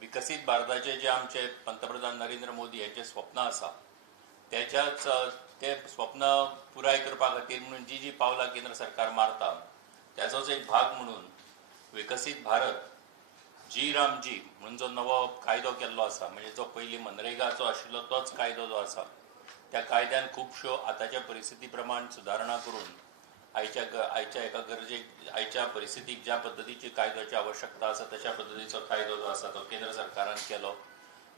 विकसित भारताचे जे आमचे पंतप्रधान नरेंद्र मोदी यांचे स्वप्न आसा त्याच्याच ते स्वप्न पुराय करपा खातीर म्हणून जी जी पावलां केंद्र सरकार मारता त्याचोच एक भाग म्हणून विकसित भारत जी रामजी म्हणून जो नवो कायदो केल्लो आसा, म्हणजे जो पयलीं मनरेगाचो आशिल्लो तोच कायदो जो आसा त्या कायद्यान खुबश्यो आतांच्या परिस्थिती प्रमाण सुदारणा करून आयच्या एका गरजेक आयच्या परिस्थितीक ज्या पद्दतीची कायद्याची आवश्यकता आसा तशा पद्दतीचो कायदो जो आसा तो केंद्र सरकारान केलो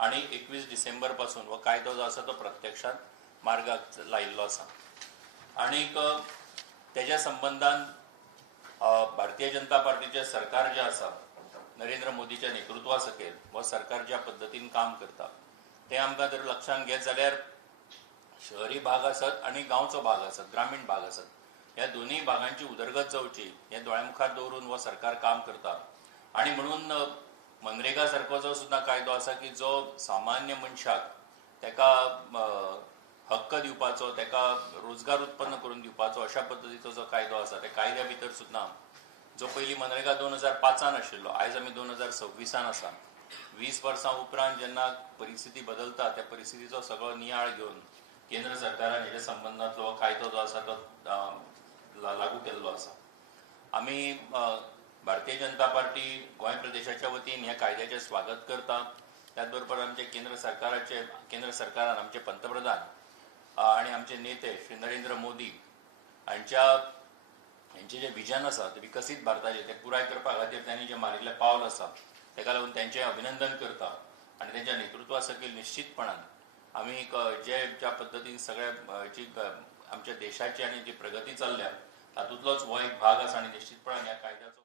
आणि 21 डिसेंबर पासून हो कायदो जो आसा तो प्रत्यक्षात मार्गाक लायिल्लो आसा. आनीक तेज्या संबंधान भारतीय जनता पार्टीचे सरकार जे आसा नरेंद्र मोदीच्या नेतृत्वा सकयल हो सरकार ज्या पद्दतीन काम करता ते आमकां जर लक्षांत घेत जाल्यार शहरी भाग आसत आणि गांवचो भाग आसत, ग्रामीण भाग आसत, ह्या दोन्ही भागांची उदरगत जावची हे दोळ्यामुखार दवरून हो सरकार काम करता. आणि म्हणून मनरेगा सारको जो सुद्धा कायदो आसा की जो सामान्य मनशाक तेका हक्क दिवपाचो, तेका रोजगार उत्पन्न करून दिवपाचो अशा पद्दतीचो जो कायदो आसा त्या कायद्या भितर सुद्धा जो पयलीं मनरेगा 2005 आशिल्लो आयज आमी 2026 आसा. 20 वर्सां उपरांत जेन्ना परिस्थिती बदलता त्या परिस्थितीचो सगळो नियाळ घेवन केंद्र सरकारान हेच्या संबंधांतलो हो कायदो जो आसा तो लागू केल्लो आसा. आमी भारतीय जनता पार्टी गोंय प्रदेशाच्या वतीन ह्या कायद्याचें स्वागत करता. त्याच बरोबर आमचे केंद्र सरकारान आमचे पंतप्रधान आणि आमचे नेते श्री नरेंद्र मोदी हांचे जे विजन आसा ते विकसीत भारताचे ते पुराय करपा खातीर त्यांनी जे मारिल्लें पावल आसा तेका लागून त्यांचें अभिनंदन करता. आणि त्यांच्या नेतृत्वा सकयल निश्चितपणान आमी ज्या पद्दतीन सगळ्या जी आमच्या देशाची आणि जी प्रगती चल्ल्या तातूंतलोच हो एक भाग आसा आणि निश्चितपणान ह्या कायद्याचो